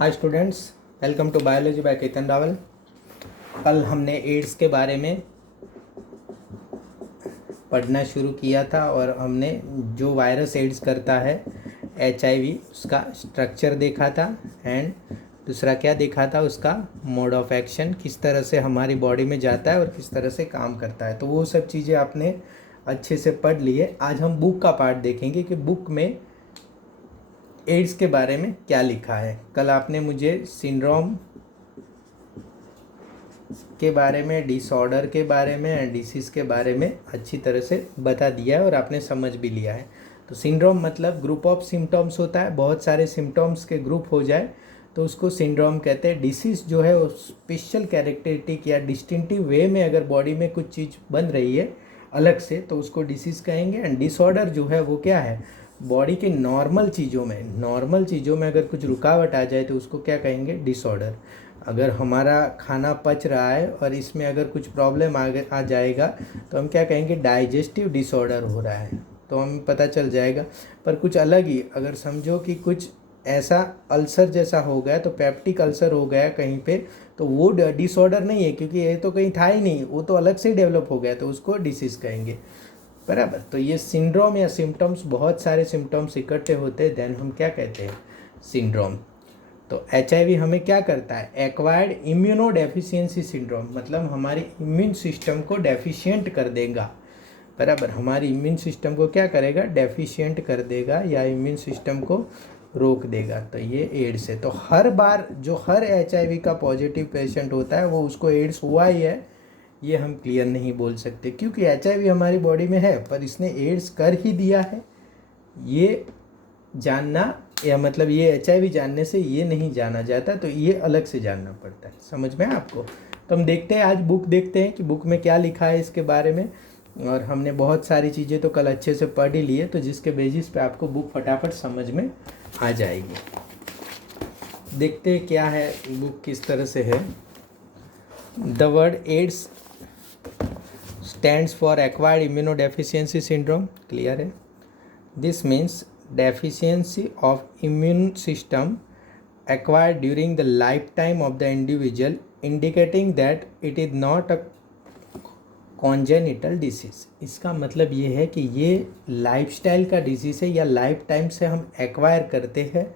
Hi students, welcome to biology by Ketan Rawal. कल हमने ads के बारे में पढ़ना शुरू किया था और हमने जो वायरस एड्स करता है HIV उसका स्ट्रक्चर देखा था एंड दूसरा क्या देखा था, उसका मोड ऑफ एक्शन, किस तरह से हमारी बॉडी में जाता है और किस तरह से काम करता है। तो वो सब चीज़ें आपने अच्छे से पढ़ लिए। आज हम बुक का पार्ट देखेंगे कि बुक में एड्स के बारे में क्या लिखा है। कल आपने मुझे सिंड्रोम के बारे में, डिसऑर्डर के बारे में एंड डिसीज़ के बारे में अच्छी तरह से बता दिया है और आपने समझ भी लिया है। तो सिंड्रोम मतलब ग्रुप ऑफ सिम्टम्स होता है, बहुत सारे सिम्टम्स के ग्रुप हो जाए तो उसको सिंड्रोम कहते हैं। डिसीज़ जो है वो स्पेशल कैरेक्टरिस्टिक या डिस्टिंक्टिव वे में अगर बॉडी में कुछ चीज़ बन रही है अलग से तो उसको डिसीज़ कहेंगे। एंड डिसऑर्डर जो है वो क्या है, बॉडी के नॉर्मल चीज़ों में अगर कुछ रुकावट आ जाए तो उसको क्या कहेंगे, डिसऑर्डर। अगर हमारा खाना पच रहा है और इसमें अगर कुछ प्रॉब्लम आ जाएगा तो हम क्या कहेंगे, डाइजेस्टिव डिसऑर्डर हो रहा है, तो हमें पता चल जाएगा। पर कुछ अलग ही अगर समझो कि कुछ ऐसा अल्सर जैसा हो गया, तो पेप्टिक अल्सर हो गया कहीं पे, तो वो डिसऑर्डर नहीं है क्योंकि ये तो कहीं था ही नहीं, वो तो अलग से डेवलप हो गया, तो उसको डिसीज़ कहेंगे। बराबर। तो ये सिंड्रोम या सिम्टम्स, बहुत सारे सिम्टम्स इकट्ठे होते हैं, देन हम क्या कहते हैं, सिंड्रोम। तो HIV हमें क्या करता है, एक्वायर्ड इम्यूनो डेफिशिएंसी सिंड्रोम, मतलब हमारी इम्यून सिस्टम को डेफिशिएंट कर देगा। बराबर, हमारी इम्यून सिस्टम को क्या करेगा, डेफिशिएंट कर देगा या इम्यून सिस्टम को रोक देगा। तो ये एड्स है। तो हर बार जो हर HIV का पॉजिटिव पेशेंट होता है वो उसको एड्स हुआ ही है ये हम क्लियर नहीं बोल सकते, क्योंकि HIV हमारी बॉडी में है पर इसने एड्स कर ही दिया है, ये जानना, या मतलब ये HIV जानने से ये नहीं जाना जाता, तो ये अलग से जानना पड़ता है। समझ में आपको? तो हम देखते हैं, आज बुक देखते हैं कि बुक में क्या लिखा है इसके बारे में। और हमने बहुत सारी चीज़ें तो कल अच्छे से पढ़ ही ली है, तो जिसके बेसिस पे आपको बुक फटाफट समझ में आ जाएगी। देखते हैं क्या है बुक, किस तरह से है। The word AIDS stands for acquired immunodeficiency syndrome, clear है। This means deficiency of immune system acquired during the lifetime of the individual, indicating that it is not a congenital disease। इसका मतलब ये है कि ये लाइफस्टाइल का disease है या लाइफ टाइम से हम एक्वायर करते हैं,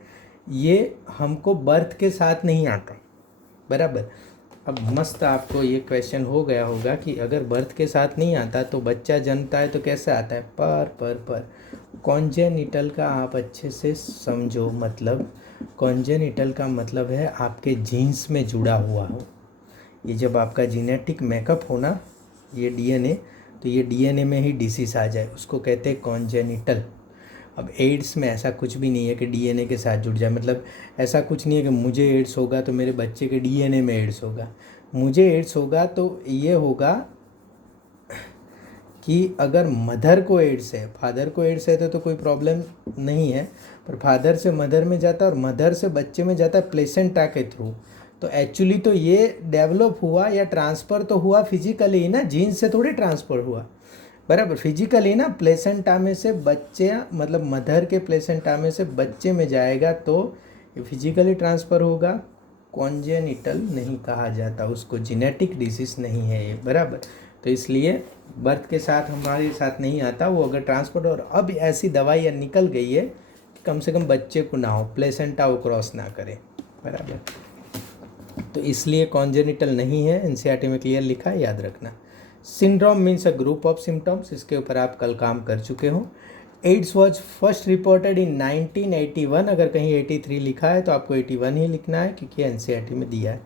ये हमको बर्थ के साथ नहीं आता। बराबर। अब मस्त आपको ये क्वेश्चन हो गया होगा कि अगर बर्थ के साथ नहीं आता तो बच्चा जन्मता है तो कैसे आता है, पर कॉन्जेनिटल का आप अच्छे से समझो। मतलब कॉन्जेनिटल का मतलब है आपके जीन्स में जुड़ा हुआ हो। ये जब आपका जीनेटिक मेकअप हो ना, ये DNA, तो ये DNA में ही डिसीज़ आ जाए, उसको कहते हैं कॉन्जेनिटल। अब एड्स में ऐसा कुछ भी नहीं है कि DNA के साथ जुड़ जाए, मतलब ऐसा कुछ नहीं है कि मुझे एड्स होगा तो मेरे बच्चे के DNA में एड्स होगा। मुझे एड्स होगा तो ये होगा कि अगर मदर को एड्स है, फादर को एड्स है तो कोई प्रॉब्लम नहीं है, पर फादर से मदर में जाता है और मदर से बच्चे में जाता है प्लेसेंटा के थ्रू। तो एक्चुअली तो ये डेवलप हुआ या ट्रांसफ़र तो हुआ फिजिकली ही ना, जीन्स से थोड़ी ट्रांसफ़र हुआ। बराबर, फिजिकली ना, प्लेसेंटा में से बच्चे, मतलब मदर के प्लेसेंटा में से बच्चे में जाएगा तो ये फिजिकली ट्रांसफ़र होगा, कॉन्जेनिटल नहीं कहा जाता उसको, जेनेटिक डिसीज़ नहीं है ये। बराबर। तो इसलिए बर्थ के साथ हमारे साथ नहीं आता वो, अगर ट्रांसफर, और अब ऐसी दवाइयाँ निकल गई है कि कम से कम बच्चे को ना हो, प्लेसेंटा वो क्रॉस ना करे। बराबर। तो इसलिए कॉन्जेनिटल नहीं है, NCERT में क्लियर लिखा है, याद रखना। Syndrome means a group of symptoms, इसके ऊपर आप कल काम कर चुके हो। AIDS was first reported in 1981, अगर कहीं 83 लिखा है तो आपको 81 ही लिखना है क्योंकि NCERT में दिया है।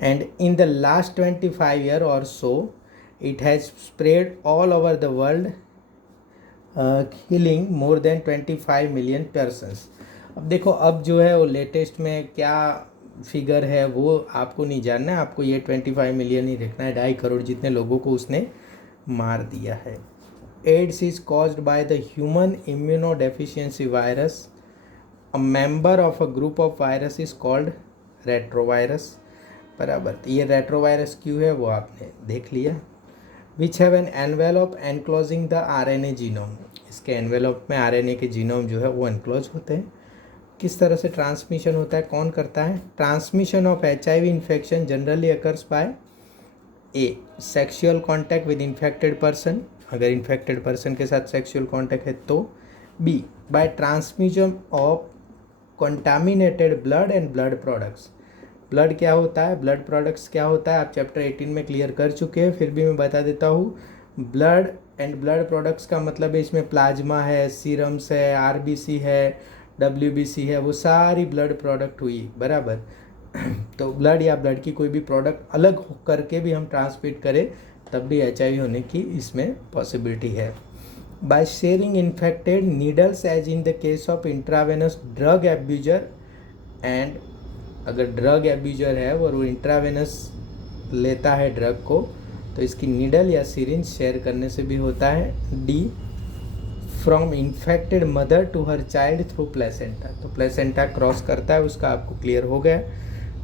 And in the last 25 year or so it has spread all over the world, killing more than 25 million persons. अब देखो, अब जो है वो लेटेस्ट में क्या फिगर है वो आपको नहीं जानना है, आपको ये 25 मिलियन ही रखना है, 2.5 करोड़ जितने लोगों को उसने मार दिया है। AIDS is caused by the human immunodeficiency virus, a member of a group of virus is called retrovirus. बराबर। तो ये रेट्रोवायरस क्यों है वो आपने देख लिया। Which have an envelope enclosing the RNA genome, इसके एनवेलप में RNA के जीनोम जो है वो एनक्लोज होते हैं। किस तरह से ट्रांसमिशन होता है, कौन करता है? Transmission of HIV infection generally occurs by a sexual contact with infected person, अगर इन्फेक्टेड पर्सन के साथ सेक्सुअल कॉन्टैक्ट है तो। B by transmission of contaminated blood and blood products. Blood क्या होता है, ब्लड प्रोडक्ट्स क्या होता है, आप चैप्टर 18 में क्लियर कर चुके हैं, फिर भी मैं बता देता हूँ। ब्लड एंड ब्लड प्रोडक्ट्स का मतलब है इसमें प्लाज्मा है, सीरम्स है, RBC है, WBC है, वो सारी ब्लड प्रोडक्ट हुई, बराबर। तो ब्लड या ब्लड की कोई भी प्रोडक्ट अलग करके भी हम ट्रांसमिट करें तब भी HIV होने की इसमें पॉसिबिलिटी है। By sharing infected needles as in the case of intravenous drug abuser, and अगर ड्रग एब्यूजर है और वो इंट्रावेनस लेता है ड्रग को तो इसकी नीडल या सिरिंज शेयर करने से भी होता है। D from infected mother to her child through placenta, तो प्लेसेंटा क्रॉस करता है उसका, आपको क्लियर हो गया।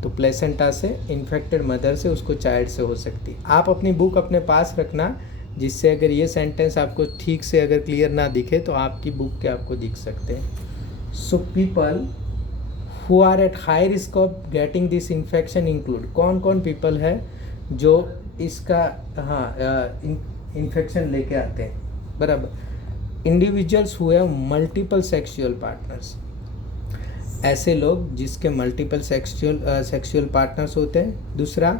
तो प्लेसेंटा से इन्फेक्टेड मदर से उसको चाइल्ड से हो सकती है। आप अपनी बुक अपने पास रखना, जिससे अगर ये सेंटेंस आपको ठीक से अगर क्लियर ना दिखे तो आपकी बुक के आपको दिख सकते हैं। So people who are at high risk of getting this infection include, कौन कौन पीपल है जो इसका इन्फेक्शन लेके आते हैं, बराबर। Individuals who have multiple sexual partners, ऐसे लोग जिसके मल्टीपल सेक्सुअल पार्टनर्स होते हैं। दूसरा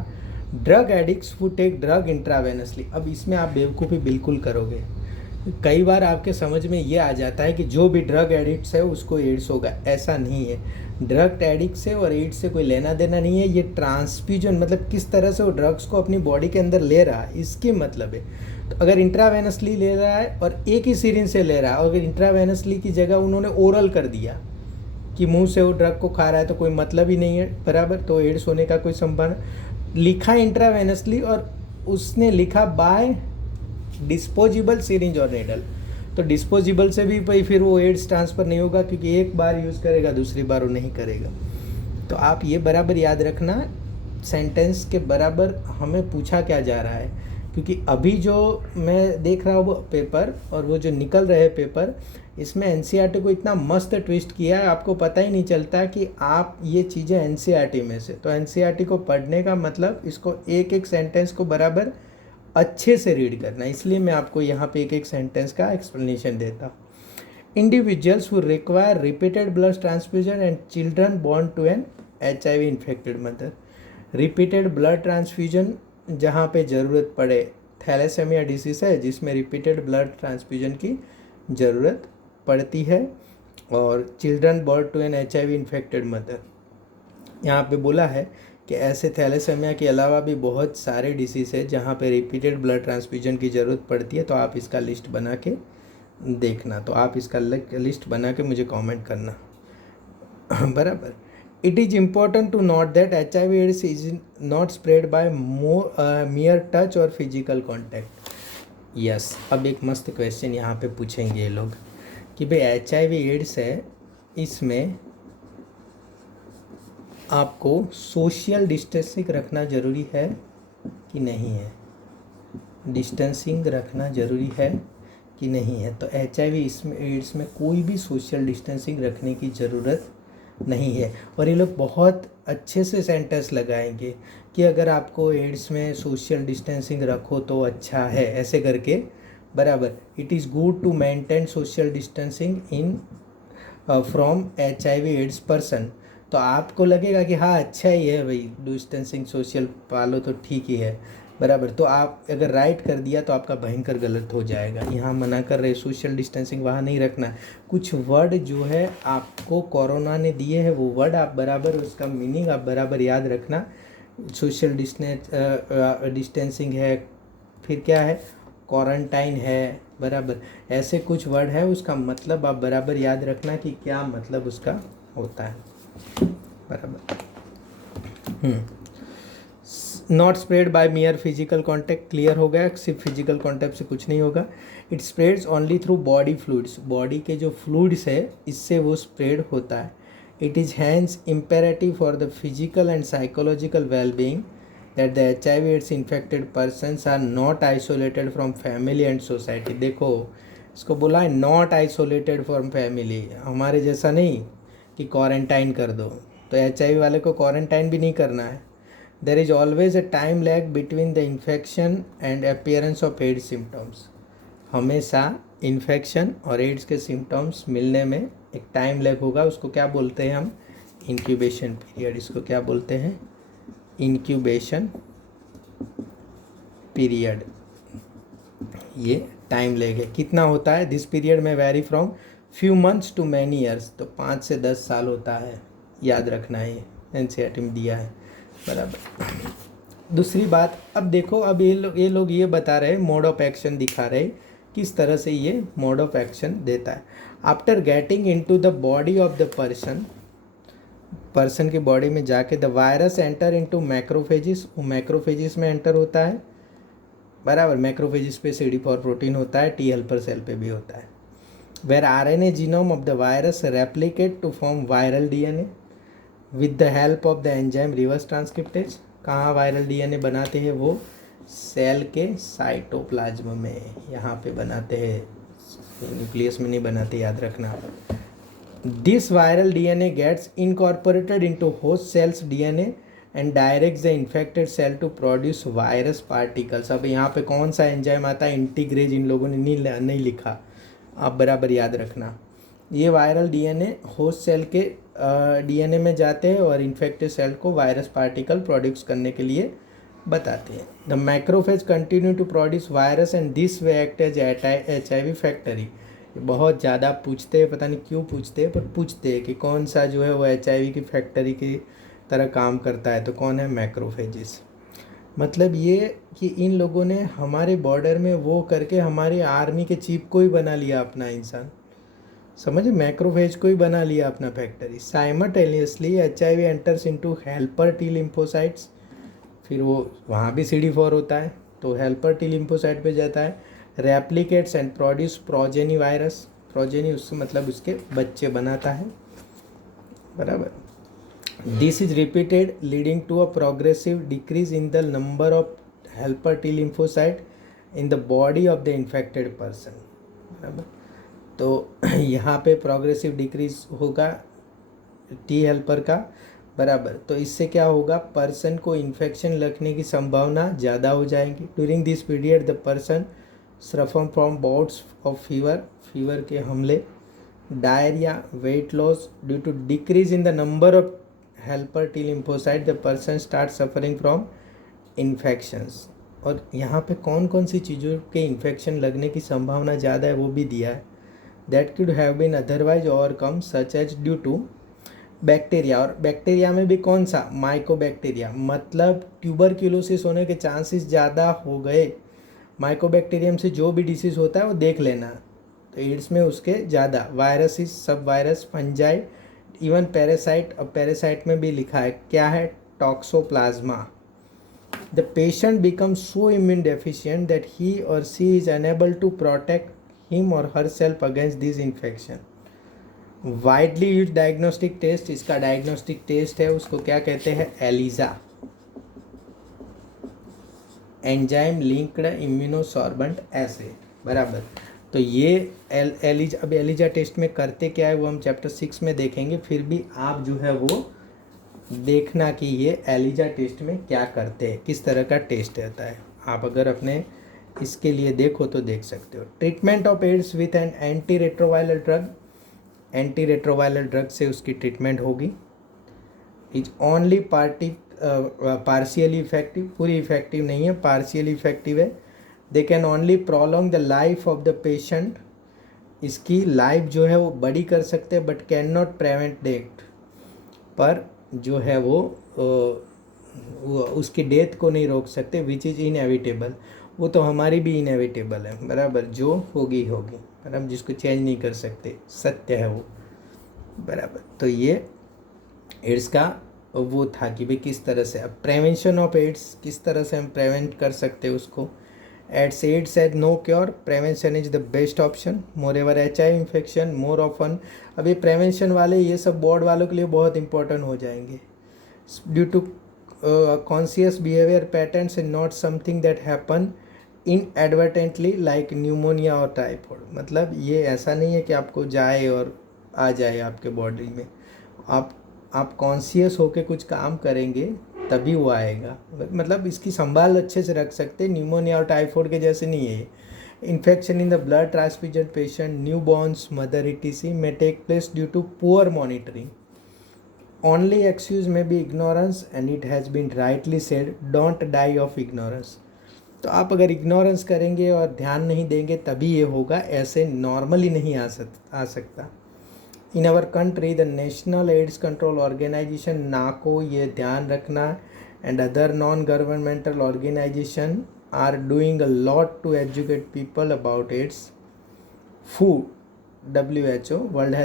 drug addicts who take drug intravenously, अब इसमें आप बेवकूफ़ी बिल्कुल करोगे। कई बार आपके समझ में ये आ जाता है कि जो भी ड्रग एडिक्ट्स है उसको एड्स होगा, ऐसा नहीं है। ड्रग एडिक्ट से और एड्स से कोई लेना देना नहीं है। ये ट्रांसफ्यूजन मतलब किस तरह से वो ड्रग्स को अपनी बॉडी के अंदर ले रहा है, इसके मतलब है। तो अगर इंट्रावेनसली ले रहा है और एक ही सिरिंज से ले रहा है, और अगर इंट्रावेनसली की जगह उन्होंने ओरल कर दिया कि मुंह से वो ड्रग को खा रहा है तो कोई मतलब ही नहीं है, बराबर। तो एड्स होने का कोई संभावना, लिखा इंट्रावेनसली और उसने लिखा बाय डिस्पोजेबल सिरिंज और नेडल, तो डिस्पोजेबल से भी भाई फिर वो एड्स ट्रांसफ़र नहीं होगा, क्योंकि एक बार यूज़ करेगा दूसरी बार वो नहीं करेगा। तो आप ये बराबर याद रखना, सेंटेंस के बराबर हमें पूछा क्या जा रहा है, क्योंकि अभी जो मैं देख रहा हूँ पेपर और वो जो निकल रहे पेपर, इसमें NCERT को इतना मस्त ट्विस्ट किया है, आपको पता ही नहीं चलता कि आप ये चीज़ें NCERT में से। तो NCERT को पढ़ने का मतलब इसको एक एक सेंटेंस को बराबर अच्छे से रीड करना, इसलिए मैं आपको यहाँ पे एक एक सेंटेंस का एक्सप्लेनेशन देता हूँ। Individuals who require repeated blood transfusion and children born to an HIV infected mother, repeated blood transfusion जहाँ पे ज़रूरत पड़े, थैलेसेमिया डिसीज़ है जिसमें रिपीटेड ब्लड ट्रांसफ्यूजन की ज़रूरत पड़ती है, और children born to an HIV infected mother. यहाँ पे बोला है कि ऐसे थैलेसेमिया के अलावा भी बहुत सारे डिसीज़ है जहाँ पे रिपीटेड ब्लड ट्रांसफ्यूजन की ज़रूरत पड़ती है। तो आप इसका लिस्ट बना के देखना, तो आप इसका लिस्ट बना के मुझे कमेंट करना, बराबर। It is important to note that HIV AIDS is not spread by mere touch और फिजिकल कॉन्टैक्ट। यस, अब एक मस्त क्वेश्चन यहाँ पे पूछेंगे ये लोग कि भाई HIV एड्स है, इसमें आपको सोशल डिस्टेंसिंग रखना ज़रूरी है कि नहीं है, डिस्टेंसिंग रखना ज़रूरी है कि नहीं है। तो HIV इसमें एड्स में कोई भी सोशल डिस्टेंसिंग रखने की ज़रूरत नहीं है। और ये लोग बहुत अच्छे से सेंटेंस लगाएंगे कि अगर आपको एड्स में सोशल डिस्टेंसिंग रखो तो अच्छा है, ऐसे करके, बराबर। It is good to maintain social distancing in from HIV AIDS person. तो आपको लगेगा कि हाँ अच्छा ही है भाई, डिस्टेंसिंग सोशल पालो तो ठीक ही है, बराबर। तो आप अगर राइट कर दिया तो आपका भयंकर गलत हो जाएगा। यहाँ मना कर रहे सोशल डिस्टेंसिंग वहाँ नहीं रखना। कुछ वर्ड जो है आपको कोरोना ने दिए हैं, वो वर्ड आप बराबर उसका मीनिंग आप बराबर याद रखना। सोशल डिस्टेंसिंग है, फिर क्या है, क्वारंटाइन है, बराबर। ऐसे कुछ वर्ड है, उसका मतलब आप बराबर याद रखना कि क्या मतलब उसका होता है, बराबर। Not spread by mere physical contact, clear हो गया, सिर्फ फिजिकल कॉन्टैक्ट से कुछ नहीं होगा। It spreads only through body fluids, body के जो फ्लूइड्स है इससे वो स्प्रेड होता है। It is hence imperative for the physical and psychological wellbeing that the HIV AIDS infected persons are not isolated from family and society. देखो इसको बोला है नॉट आइसोलेटेड फ्रॉम फैमिली, हमारे जैसा नहीं कि क्वारंटाइन कर दो, तो HIV वाले को क्वारंटाइन भी नहीं करना है। There is always a time lag between the infection and appearance of AIDS symptoms. हमेशा इन्फेक्शन और एड्स के सिम्टम्स मिलने में एक टाइम लैग होगा, उसको क्या बोलते हैं हम? Incubation period. इसको क्या बोलते हैं? Incubation period. ये टाइम लैग है। कितना होता है? दिस पीरियड में vary from few months to many years. तो 5 से 10 साल होता है, याद रखना है, एनसीईआरटी में दिया है, बराबर। दूसरी बात, अब देखो, अब ये लोग ये बता रहे, मोड ऑफ एक्शन दिखा रहे, किस तरह से ये मोड ऑफ एक्शन देता है। After getting into the body of the person की बॉडी में जाके the virus enter into macrophages, वो मैक्रोफेजिस में एंटर होता है, बराबर। मैक्रोफेजिस पे CD4 प्रोटीन होता है, टी हेल्पर सेल पे भी होता है। Where RNA genome of the virus replicate to form viral DNA with the help of the enzyme reverse transcriptase. कहाँ वायरल DNA बनाते हैं? वो सेल के साइटोप्लाज्म में, यहाँ पे बनाते हैं, न्यूक्लियस में नहीं बनाते, याद रखना। This viral DNA gets incorporated into host cells DNA and direct the infected cell to produce virus particles. अब यहाँ पे कौन सा एंजाइम आता है? इंटीग्रेज। इन लोगों ने नहीं लिखा, आप बराबर याद रखना। ये वायरल DNA होस्ट सेल के DNA में जाते हैं और इन्फेक्टेड सेल को वायरस पार्टिकल प्रोड्यूस करने के लिए बताते हैं। The macrophage continue to produce virus and this way act as HIV factory. बहुत ज़्यादा पूछते हैं, पता नहीं क्यों पूछते हैं, पर पूछते हैं कि कौन सा जो है वो HIV की फैक्ट्री की तरह काम करता है, तो कौन है? मैक्रोफेजिस। मतलब ये कि इन लोगों ने हमारे बॉर्डर में वो करके हमारे आर्मी के चीफ को ही बना लिया अपना इंसान, समझे? मैक्रोफेज को ही बना लिया अपना factory. Simultaneously HIV enters into helper T lymphocytes. फिर वो वहाँ भी CD4 होता है, तो हेल्पर टी लिम्फोसाइट पे जाता है, replicates and produce progeny virus. Progeny उससे मतलब उसके बच्चे बनाता है, बराबर। This is repeated leading to a progressive decrease in the number of helper T lymphocyte in the body of the infected person, बराबर। तो यहाँ पे प्रोग्रेसिव डिक्रीज होगा टी हेल्पर का, बराबर। तो इससे क्या होगा? पर्सन को इन्फेक्शन लगने की संभावना ज़्यादा हो जाएगी। During this period the person suffer from bouts of fever के हमले, diarrhoea, weight loss due to decrease in the number of helper T lymphocyte the person start suffering from infections. और यहाँ पे कौन कौन सी चीज़ों के इन्फेक्शन लगने की संभावना ज़्यादा है वो भी दिया है। That could have been otherwise overcome such as due to bacteria. और बैक्टीरिया में भी कौन सा? माइकोबैक्टीरिया। मतलब ट्यूबरक्यूलोसिस होने के चांसेस ज़्यादा हो गए। माइकोबैक्टीरियम से जो भी डिसीज़ होता है वो देख लेना। तो एड्स में उसके ज़्यादा। वायरसिस, सब वायरस, फंजाई, इवन पैरासाइट। और पैरासाइट में भी लिखा है क्या है? Toxoplasma. The patient becomes so immune deficient that he or she is unable to protect him or herself against this infection. Widely use diagnostic test, इसका diagnostic test है उसको क्या कहते हैं? ELISA, enzyme linked immunosorbent assay, बराबर। तो ये Elijah, अब एलिजा टेस्ट में करते क्या है वो हम चैप्टर 6 में देखेंगे। फिर भी आप जो है वो देखना कि ये एलिजा टेस्ट में क्या करते हैं, किस तरह का टेस्ट रहता है। आप अगर अपने इसके लिए देखो तो देख सकते हो। Treatment of AIDS with an anti retroviral drug. Anti retroviral drug से उसकी ट्रीटमेंट होगी। इज ओनली पार्शियली इफेक्टिव, पूरी इफेक्टिव नहीं है, पार्शियली इफेक्टिव है। They can only prolong the life of the patient. इसकी लाइफ जो है वो बड़ी कर सकते हैं, but can not prevent death. पर जो है वो उसकी डेथ को नहीं रोक सकते, विच इज़ इनएविटेबल। वो तो हमारी भी इनएविटेबल है, बराबर, जो होगी होगी, बराबर, जिसको चेंज नहीं कर सकते, सत्य है वो, बराबर। तो ये एड्स का वो था कि भाई किस तरह से, अब प्रिवेंशन ऑफ एड्स किस तरह से हम प्रिवेंट कर सकते हैं उसको। AIDS has no cure, prevention is the best option. Moreover HIV infection more often. अब ये प्रिवेंशन वाले ये सब बोर्ड वालों के लिए बहुत इंपॉर्टेंट हो जाएंगे। Due to conscious behaviour patterns and not something that happen inadvertently like pneumonia और टाइफाइड। मतलब ये ऐसा नहीं है कि आपको जाए और आ जाए आपके बॉडी में, आप कॉन्शियस होके कुछ काम करेंगे तभी वो आएगा। मतलब इसकी संभाल अच्छे से रख सकते, न्यूमोनिया और टाइफाइड के जैसे नहीं है। Infection in the blood transfusion patient, new borns, mother etc may take place due to poor monitoring. Only excuse may be ignorance and it has been rightly said, don't die of ignorance. तो आप अगर ignorance करेंगे और ध्यान नहीं देंगे तभी ये होगा, ऐसे नॉर्मली नहीं आ सकता। In our country the national AIDS control organisation NACO, ये ध्यान रखना, and other non governmental organisation are doing a lot to educate people about AIDS. Food, WHO, World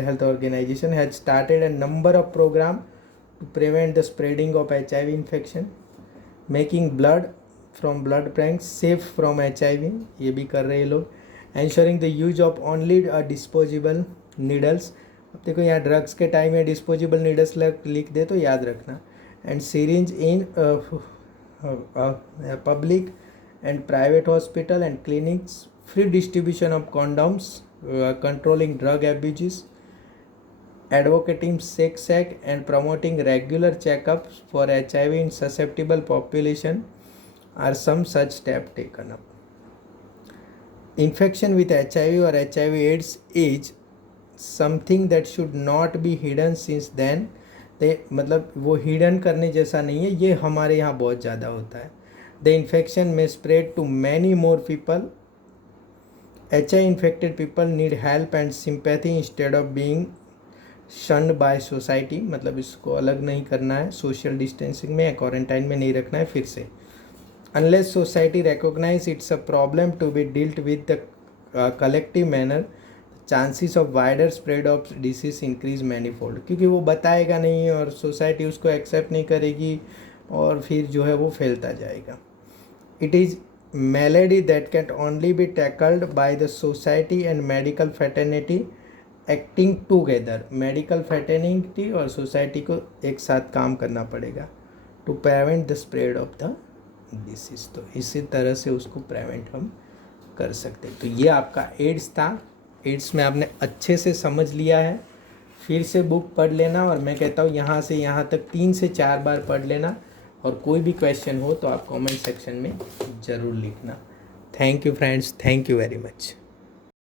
Health Organization has started a number of programs to prevent the spreading of HIV infection, making blood from blood banks safe from HIV, ये भी कर रहे हैं लोग, ensuring the use of only disposable needles। अब देखो यहाँ drugs के टाइम में डिस्पोजेबल नीडल्स लिख दे तो याद रखना, and syringe in public and private hospital and clinics, free distribution of condoms, controlling drug abuses, advocating sex act and promoting regular checkups for HIV in susceptible population are some such steps taken up. Infection with HIV or HIV AIDS is something that should not be hidden, since then मतलब वो hidden करने जैसा नहीं है, ये हमारे यहाँ बहुत ज़्यादा होता है। The infection may spread to many more people. HIV infected people need help and sympathy instead of being shunned by society। मतलब इसको अलग नहीं करना है, सोशल डिस्टेंसिंग में या क्वारंटाइन में नहीं रखना है। फिर से, unless society recognize it's a problem to be dealt with the collective manner, chances of wider spread of disease increase manifold। क्योंकि वो बताएगा नहीं और सोसाइटी उसको एक्सेप्ट नहीं करेगी और फिर जो है वो फैलता जाएगा। It is malady that can only be tackled by the society and medical fraternity acting together। Medical fraternity और सोसाइटी को एक साथ काम करना पड़ेगा to prevent the spread of the disease। तो इसी तरह से उसको प्रिवेंट हम कर सकते। तो ये आपका एड्स था। एड्स में आपने अच्छे से समझ लिया है। फिर से बुक पढ़ लेना, और मैं कहता हूँ यहाँ से यहाँ तक 3 से 4 बार पढ़ लेना, और कोई भी क्वेश्चन हो तो आप कमेंट सेक्शन में ज़रूर लिखना। Thank you friends, thank you very much.